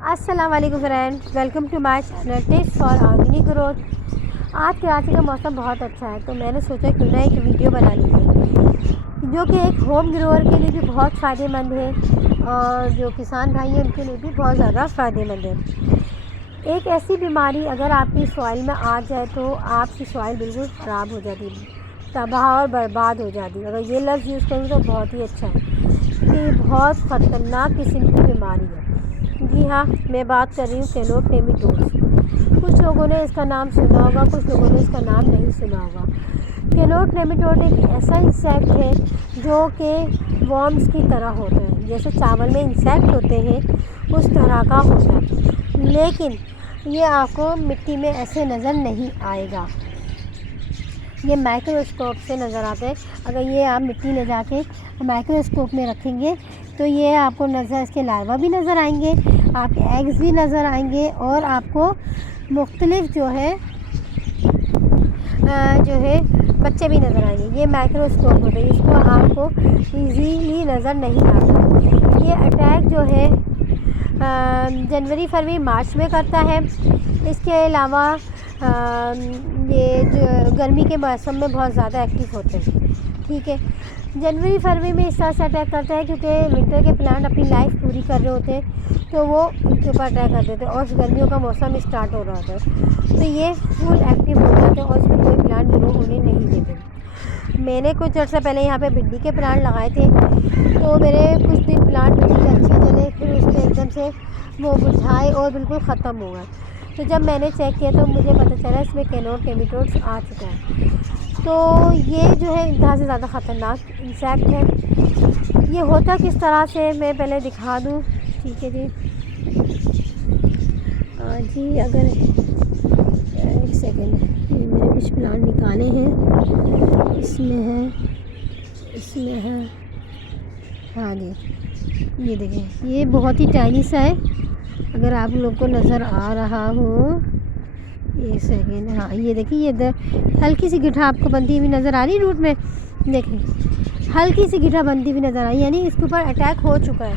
अस्सलाम वालेकुम friends, welcome to my channel tips for organic growth. आज कराची का मौसम बहुत अच्छा है तो मैंने सोचा क्यों ना एक वीडियो बना लीजिए जो कि एक होम ग्रोअर के लिए भी बहुत फ़ायदेमंद है और जो किसान भाई हैं उनके लिए भी बहुत ज़्यादा फ़ायदेमंद है। एक ऐसी बीमारी अगर आपकी सॉइल में आ जाए तो आपकी सॉइल बिल्कुल ख़राब हो जाती है, तबाह और बर्बाद हो जाती है। अगर ये लफ्ज़ यूज़ करूँ तो बहुत ही अच्छा है कि बहुत ख़तरनाक किस्म की बीमारी है। जी हाँ, मैं बात कर रही हूँ कैनोट नेमेटोड्स। कुछ लोगों ने इसका नाम सुना होगा, कुछ लोगों ने इसका नाम नहीं सुना होगा। कैनोट नेमेटोड एक ऐसा इंसेक्ट है जो कि वॉर्म्स की तरह होता है, जैसे चावल में इंसेक्ट होते हैं उस तरह का होता है, लेकिन ये आपको मिट्टी में ऐसे नज़र नहीं आएगा। ये माइक्रोस्कोप से नज़र आता है। अगर ये आप मिट्टी ले जाके माइक्रोस्कोप में रखेंगे तो ये आपको नज़र इसके लार्वा भी नज़र आएंगे, आपके एग्स भी नज़र आएंगे और आपको मुख्तलिफ जो है बच्चे भी नज़र आएंगे। ये माइक्रोस्कोप होता है, इसको आपको इजीली नज़र नहीं आता। ये अटैक जो है जनवरी फरवरी मार्च में करता है। इसके अलावा ये जो गर्मी के मौसम में बहुत ज़्यादा एक्टिव होते हैं। ठीक है, जनवरी फरवरी में इस तरह से अटैक करता है क्योंकि विंटर के प्लांट अपनी लाइफ पूरी कर रहे होते हैं तो वो इनके ऊपर अटैक कर देते हैं और गर्मियों का मौसम स्टार्ट हो रहा होता है तो ये फुल एक्टिव हो जाते हैं और इसमें कोई प्लांट ग्रो होने नहीं देते। मैंने कुछ अर्सा पहले यहाँ पे भिंडी के प्लांट लगाए थे तो मेरे कुछ दिन प्लांट बिल्कुल अच्छे चले, फिर उसमें एकदम से वो मुरझाए और बिल्कुल ख़त्म हो गए। तो जब मैंने चेक किया तो मुझे पता चला इसमें कैनोट नेमेटोड्स आ चुका है। तो ये जो है इंतहा से ज़्यादा ख़तरनाक इंसेक्ट है। ये होता किस तरह से मैं पहले दिखा दूँ। ठीक है जी, जी अगर एक सेकेंड, ये मैंने कुछ प्लांट निकाले हैं, इसमें है हाँ जी, ये देखें, ये बहुत ही टाइनी सा है। अगर आप लोग को नज़र आ रहा हो, एक सेकेंड, हाँ ये देखिए, ये हल्की सी गिठा आपको बनती हुई नज़र आ रही है रूट में, देखिए हल्की सी गिठा बनती हुई नज़र आई, यानी इसके ऊपर अटैक हो चुका है,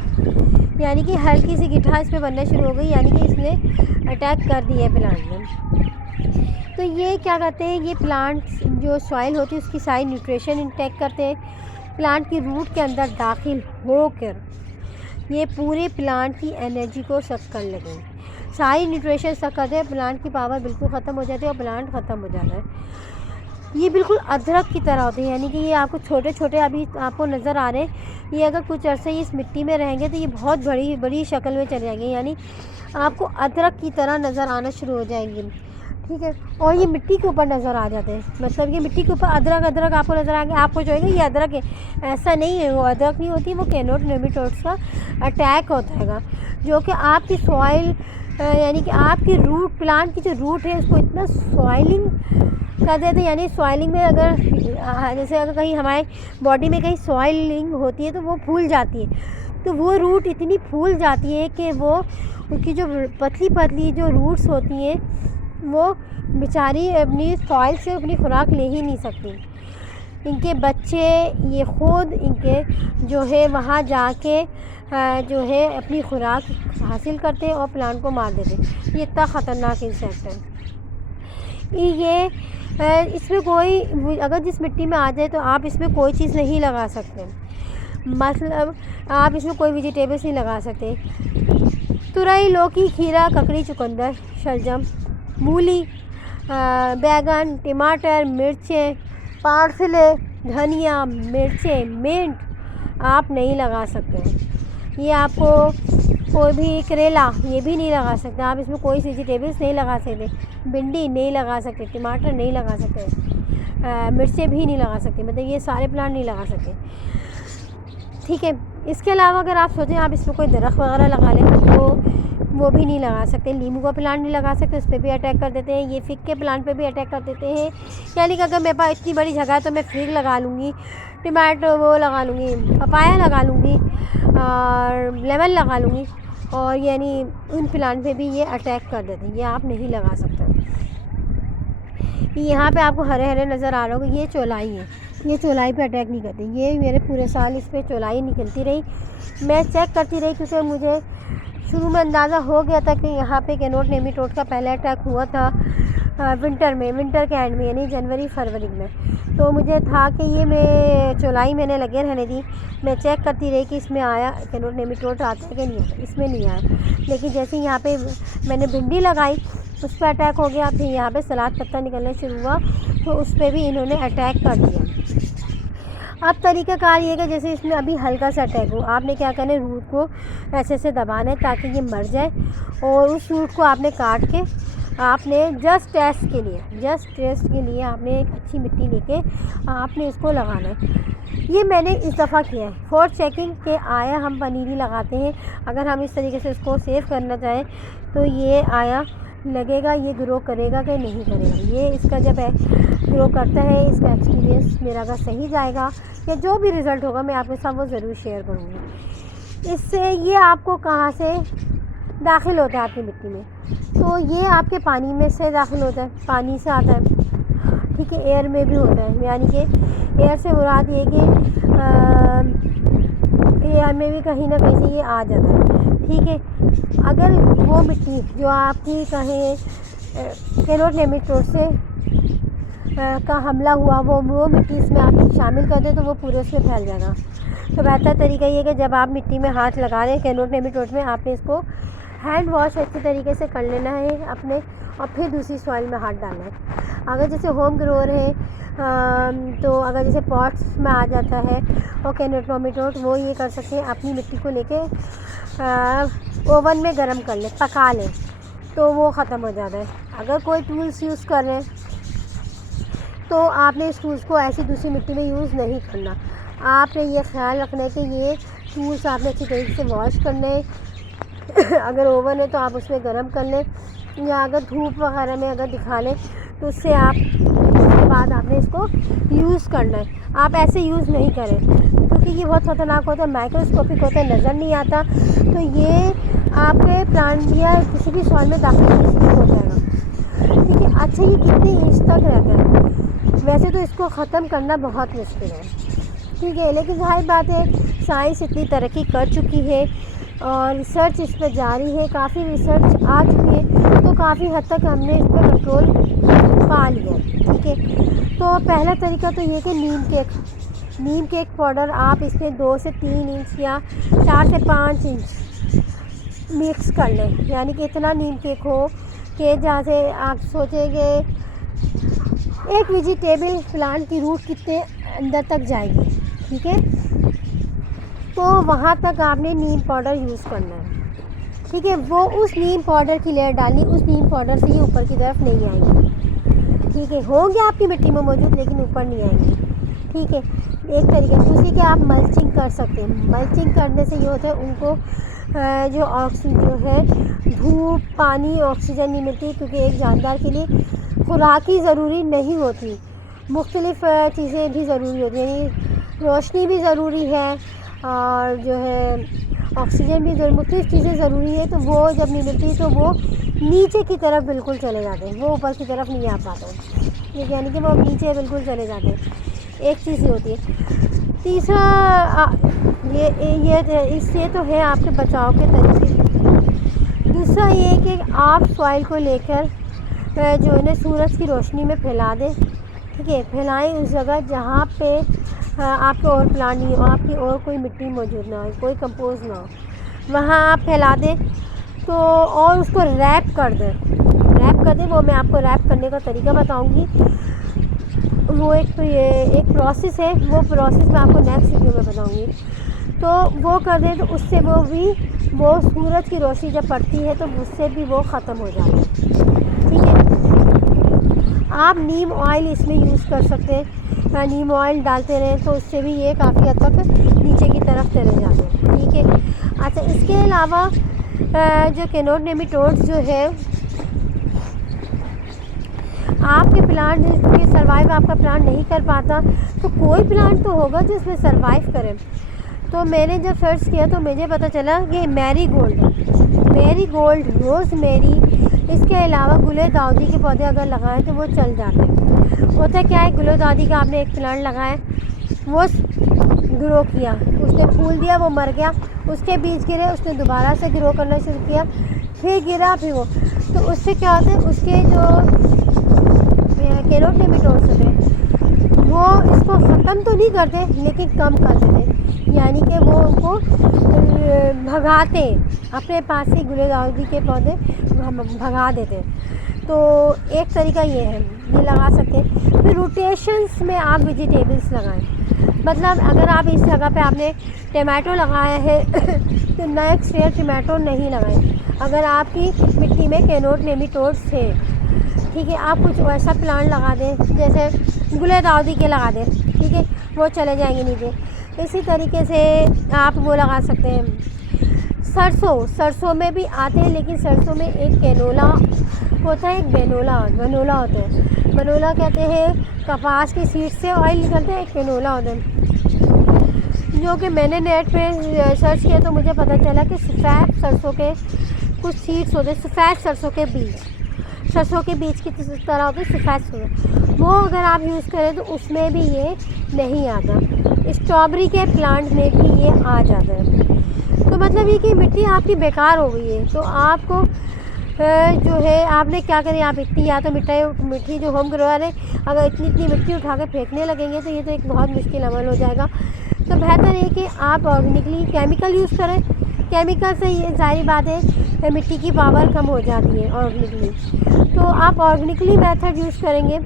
यानी कि हल्की सी गिठा इस पर बनना शुरू हो गई, यानी कि इसने अटैक कर दिया है प्लांट में। तो ये क्या करते हैं, ये प्लांट्स जो सॉइल होती है उसकी सारी न्यूट्रिशन इंटेक करते हैं, प्लांट की रूट के अंदर दाखिल होकर ये पूरे प्लांट की एनर्जी को सक कर लेते हैं, सारी न्यूट्रिशन सक करते हैं, प्लांट की पावर बिल्कुल ख़त्म हो जाती है और प्लांट ख़त्म हो जाता है। ये बिल्कुल अदरक की तरह होते हैं, यानी कि ये आपको छोटे छोटे अभी आपको नज़र आ रहे हैं, ये अगर कुछ अरसे इस मिट्टी में रहेंगे तो ये बहुत बड़ी बड़ी शक्ल में चले जाएंगे, यानी आपको अदरक की तरह नज़र आना शुरू हो जाएंगे। ठीक है, और ये मिट्टी के ऊपर नज़र आ जाते हैं, मतलब ये मिट्टी के ऊपर अदरक आपको नज़र आएंगे, आपको जो है ये अदरक है, ऐसा नहीं है, वो अदरक नहीं होती, वो कैनोट नेमेटोड्स का अटैक होता है जो कि आपकी सॉइल यानी कि आपकी रूट, प्लांट की जो रूट है उसको इतना सॉइलिंग कर देते हैं। यानी सॉइलिंग में अगर जैसे अगर कहीं हमारे बॉडी में कहीं सॉइलिंग होती है तो वो फूल जाती है, तो वो रूट इतनी फूल जाती है कि वो उनकी जो पतली पतली जो रूट्स होती हैं वो बेचारी अपनी सॉइल से अपनी खुराक ले ही नहीं सकती। इनके बच्चे ये ख़ुद इनके जो है वहाँ जाके जो है अपनी खुराक हासिल करते हैं और प्लांट को मार देते हैं। ये इतना ख़तरनाक इंसेक्ट है। ये इसमें कोई, अगर जिस मिट्टी में आ जाए तो आप इसमें कोई चीज़ नहीं लगा सकते, मतलब आप इसमें कोई वेजिटेबल्स नहीं लगा सकते। तुरई, लौकी, खीरा, ककड़ी, चुकंदर, शलजम, मूली, बैगन, टमाटर, मिर्चें, पार्सले, धनिया, मिर्चें, मिंट आप नहीं लगा सकते। ये आपको कोई भी करेला ये भी नहीं लगा सकते, आप इसमें कोई वेजिटेबल्स नहीं लगा सकते, भिंडी नहीं लगा सकते, टमाटर नहीं लगा सकते, मिर्चें भी नहीं लगा सकते, मतलब ये सारे प्लांट नहीं लगा सकते। ठीक है, इसके अलावा अगर आप सोचें आप इसमें कोई दरख्त वगैरह लगा लें तो वो भी नहीं लगा सकते। नींबू का प्लांट नहीं लगा सकते, उस पर भी अटैक कर देते हैं। ये फिग के प्लांट पे भी अटैक कर देते हैं, यानी कि अगर मेरे पास इतनी बड़ी जगह है तो मैं फिग लगा लूँगी, टमाटो वो लगा लूँगी, पपाया लगा लूँगी और लेमन लगा लूँगी, और यानी उन प्लांट पे भी ये अटैक कर देते हैं, ये आप नहीं लगा सकते। यहाँ पे आपको हरे हरे नज़र आ रहा होगा, ये चौलाई है, ये चौलाई पे अटैक नहीं करती। ये मेरे पूरे साल इस पर चौलाई निकलती रही, मैं चेक करती रही क्योंकि मुझे शुरू में अंदाज़ा हो गया था कि यहाँ पे कैनोट नेमीटोड का पहला अटैक हुआ था विंटर के एंड में, यानी जनवरी फरवरी में। तो मुझे था कि ये मैं जुलाई महीने लगे रहने दी, मैं चेक करती रही कि इसमें आया कैनोट नेमीटोड आता है कि नहीं आता, इसमें नहीं आया। लेकिन जैसे यहाँ पे मैंने भिंडी लगाई उस पर अटैक हो गया, फिर यहाँ पे सलाद पत्ता निकलना शुरू हुआ तो उस पर भी इन्होंने अटैक कर दिया। अब तरीक़ाकार ये है कि जैसे इसमें अभी हल्का सा अटैक हो, आपने क्या करना है, रूट को ऐसे ऐसे दबाना है ताकि ये मर जाए, और उस रूट को आपने काट के आपने जस्ट टेस्ट के लिए आपने एक अच्छी मिट्टी लेके आपने इसको लगाना है। ये मैंने इस दफ़ा किया है फॉर चेकिंग के आया हम पनीरी लगाते हैं, अगर हम इस तरीके से इसको सेव करना चाहें तो ये आया लगेगा, ये ग्रो करेगा कि नहीं करेगा। ये इसका जब ग्रो करता है इसका एक्सपीरियंस मेरा अगर सही जाएगा या जो भी रिज़ल्ट होगा मैं आपके साथ वो ज़रूर शेयर करूँगी। इससे ये आपको कहाँ से दाखिल होता है आपकी मिट्टी में, तो ये आपके पानी में से दाखिल होता है, पानी से आता है, ठीक है, एयर में भी होता है, यानी कि एयर से मुराद ये कि एयर में भी कहीं ना कहीं से ये आ जाता है, ठीक है। अगर वो मिट्टी जो आपकी कहें कैनोट नेमीटोड से का हमला हुआ वो मिट्टी इसमें आप शामिल कर दें तो वो पूरे उसमें फैल जाएगा। तो बेहतर तरीका ये है कि जब आप मिट्टी में हाथ लगा रहे हैं कैनोट नेमीटोड में, आपने इसको हैंड वॉश अच्छी तरीके से कर लेना है अपने, और फिर दूसरी सॉइल में हाथ डालना है। अगर जैसे होम ग्रोअर है तो अगर जैसे पॉट्स में आ जाता है और कैनोट नेमीटोड, वो ये कर सकते हैं अपनी मिट्टी को लेके ओवन में गर्म कर लें, पका लें, तो वो ख़त्म हो जाता है। अगर कोई टूल्स यूज़ कर रहे हैं तो आपने इस टूल्स को ऐसी दूसरी मिट्टी में यूज़ नहीं करना। आपने ये ख्याल रखना है कि ये टूल्स आपने अच्छी तरीके से वॉश करने अगर ओवन है तो आप उसमें गर्म कर लें, या अगर धूप वगैरह में अगर दिखा लें तो उससे आप उसके बाद आपने इसको यूज़ करना है। आप ऐसे यूज़ नहीं करें क्योंकि ये बहुत ख़तरनाक होता है, माइक्रोस्कोपिक होता है, नज़र नहीं आता, तो ये आपके प्लांट या किसी भी सॉइल में दाखिल हो जाएगा, ठीक है। अच्छा, ये कितने इंच तक रहता है? वैसे तो इसको ख़त्म करना बहुत मुश्किल है, ठीक है, लेकिन जाहिर बात है साइंस इतनी तरक्की कर चुकी है और रिसर्च इस पर जारी है, काफ़ी रिसर्च आ चुकी है, तो काफ़ी हद तक हमने इस पर कंट्रोल पा लिया, ठीक है। तो पहला तरीका तो ये कि नीम केक पाउडर आप इसमें 2 से 3 इंच या 4 से 5 इंच मिक्स कर लें, यानी कि इतना नीम केक हो कि जहाँ से आप सोचेंगे एक वेजिटेबल प्लांट की रूट कितने अंदर तक जाएगी, ठीक है, तो वहाँ तक आपने नीम पाउडर यूज़ करना है, ठीक है। वो उस नीम पाउडर की लेयर डालनी, उस नीम पाउडर से ये ऊपर की तरफ नहीं आएंगी, ठीक है, होंगे आपकी मिट्टी में मौजूद लेकिन ऊपर नहीं आएंगे, ठीक है। एक तरीके दूसरी कि आप मल्चिंग कर सकते हैं। मल्चिंग करने से ये होता है उनको जो ऑक्सीजन जो है धूप पानी ऑक्सीजन नहीं मिलती, क्योंकि एक जानदार के लिए खुराक ही ज़रूरी नहीं होती, मुख्तलिफ़ चीज़ें भी ज़रूरी होती हैं, यानी रोशनी भी ज़रूरी है और जो है ऑक्सीजन भी मुख्तलिफ़ चीज़ें ज़रूरी है। तो वो जब नहीं मिलती तो वो नीचे की तरफ बिल्कुल चले जाते हैं, वो ऊपर की तरफ नहीं आ पाते, यानी कि वो नीचे बिल्कुल चले जाते हैं। एक चीज़ ही होती है। तीसरा ये इससे तो है आपके बचाव के तरीके। दूसरा ये है कि आप सॉइल को लेकर जो है ना सूरज की रोशनी में फैला दें, ठीक है, फैलाएं उस जगह जहाँ पे आपके और प्लांट नहीं हो, आपकी और कोई मिट्टी मौजूद ना हो, कोई कंपोज ना हो, वहाँ आप फैला दें तो, और उसको रैप कर दें। वो मैं आपको रैप करने का तरीका बताऊँगी, वो एक तो ये एक प्रोसेस है, वो प्रोसेस मैं आपको नेक्स्ट वीडियो में बताऊँगी। तो वो कर दें तो उससे वो सूरज की रोशनी जब पड़ती है तो उससे भी वो ख़त्म हो जाता है, ठीक है। आप नीम ऑयल इसमें यूज़ कर सकते हैं, नीम ऑयल डालते रहें तो उससे भी ये काफ़ी हद तक नीचे की तरफ चले जाते हैं, ठीक है। अच्छा, इसके अलावा जो कैनोट नेमीटोड्स जो है आपके प्लांट जिसमें सर्वाइव आपका प्लांट नहीं कर पाता, तो कोई प्लांट तो होगा जो इसमें सर्वाइव करे। तो मैंने जब सर्च किया तो मुझे पता चला कि मैरीगोल्ड, रोज़मेरी, इसके अलावा गुलदाउदी के पौधे अगर लगाएं तो वो चल जाते हैं। होता क्या है, गुलदाउदी का आपने एक प्लांट लगाया, वो ग्रो किया, उसने फूल दिया, वो मर गया, उसके बीज गिरे, उसने दोबारा से ग्रो करना शुरू किया, फिर गिरा, फिर वो, तो उससे क्या होता है, उसके जो कैरोट नेमेटोड्स होते हैं वो इसको ख़त्म तो नहीं करते लेकिन कम कर देते, यानी कि वो उनको भगाते, अपने पास से गुलदाउदी के पौधे भगा देते। तो एक तरीका ये है, ये लगा सकते हैं। फिर रोटेशंस में आप वेजिटेबल्स लगाएं, मतलब अगर आप इस जगह पे आपने टमाटो लगाया है तो नेक्स्ट ईयर टमाटो नहीं लगाएं। अगर आपकी मिट्टी में कैरोट नेमेटोड्स थे, ठीक है, आप कुछ ऐसा प्लांट लगा दें जैसे गुलदाउदी के लगा दें, ठीक है, वो चले जाएंगे नीचे। इसी तरीके से आप वो लगा सकते हैं सरसों में भी आते हैं, लेकिन सरसों में एक कैनोला होता है, एक बेनोला होता है। बेनोला कहते हैं कपास की सीड से ऑयल निकलता है, एक कैनोला होता है, जो कि मैंने नेट पे सर्च किया तो मुझे पता चला कि सफ़ेद सरसों के कुछ सीड्स होते हैं, सफ़ेद सरसों के बीज की तरह होते हैं सफ़ेद सरसों, वो अगर आप यूज़ करें तो उसमें भी ये नहीं आता। स्ट्रॉबेरी के प्लांट में भी ये आ जाता है। तो मतलब ये कि मिट्टी आपकी बेकार हो गई है, तो आपको जो है आपने क्या करें, आप इतनी या तो मिट्टी जो होम ग्रोअर है, अगर इतनी मिट्टी उठा कर फेंकने लगेंगे तो ये तो एक बहुत मुश्किल अमल हो जाएगा। तो बेहतर है कि आप ऑर्गेनिकली केमिकल यूज़ करें। केमिकल से ये सारी बातें मिट्टी की पावर कम हो जाती है ऑर्गेनिकली, तो आप ऑर्गेनिकली मेथड यूज़ करेंगे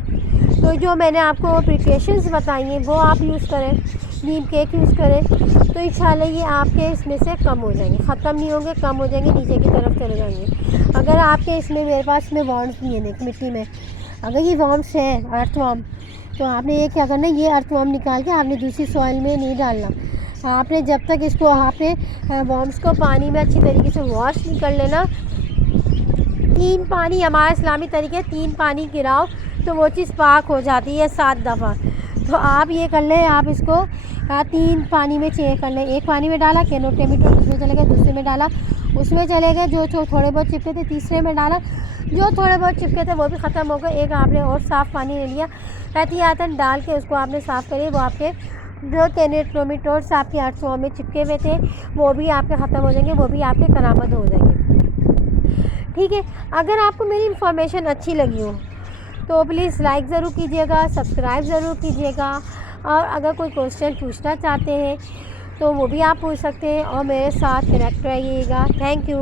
तो जो मैंने आपको प्रिकॉशंस बताई हैं वो आप यूज़ करें, नीम केक यूज़ करें, तो इंशाल्लाह ये आपके इसमें से कम हो जाएंगे, ख़त्म नहीं होंगे, कम हो जाएंगे, नीचे की तरफ चले जाएंगे। अगर आपके इसमें, मेरे पास में वॉर्म्स नहीं है, देख मिट्टी में अगर ये वॉर्म्स हैं, अर्थवॉर्म, तो आपने ये क्या करना है, ये अर्थवॉर्म निकाल के आपने दूसरी सॉइल में नहीं डालना। आपने जब तक इसको आपने वॉर्म्स को पानी में अच्छी तरीके से वॉश नहीं कर लेना, 3 पानी हमारा इस्लामी तरीके, 3 पानी गिराओ तो वो चीज़ पाक हो जाती है 7 दफ़ा। तो आप ये कर लें, आप इसको 3 पानी में चेंज कर लें। एक पानी में डाला कैरोट नेमेटोड, उसमें चले गए, दूसरे में डाला, उसमें चले गए, जो थोड़े बहुत चिपके थे, तीसरे में डाला, जो थोड़े बहुत चिपके थे वो भी ख़त्म हो गए। एक आपने और साफ़ पानी ले लिया, एहतियातन डाल के उसको आपने साफ़ करिए, वो आपके जो कैरोट नेमेटोड्स आपके अर्थवॉर्म में चिपके हुए थे वो भी आपके ख़त्म हो जाएंगे, वो भी आपके करामत हो जाएंगे। ठीक है, अगर आपको मेरी इन्फॉर्मेशन अच्छी लगी हो तो प्लीज़ लाइक ज़रूर कीजिएगा, सब्सक्राइब ज़रूर कीजिएगा, और अगर कोई क्वेश्चन पूछना चाहते हैं तो वो भी आप पूछ सकते हैं और मेरे साथ कनेक्ट रहिएगा। Thank you.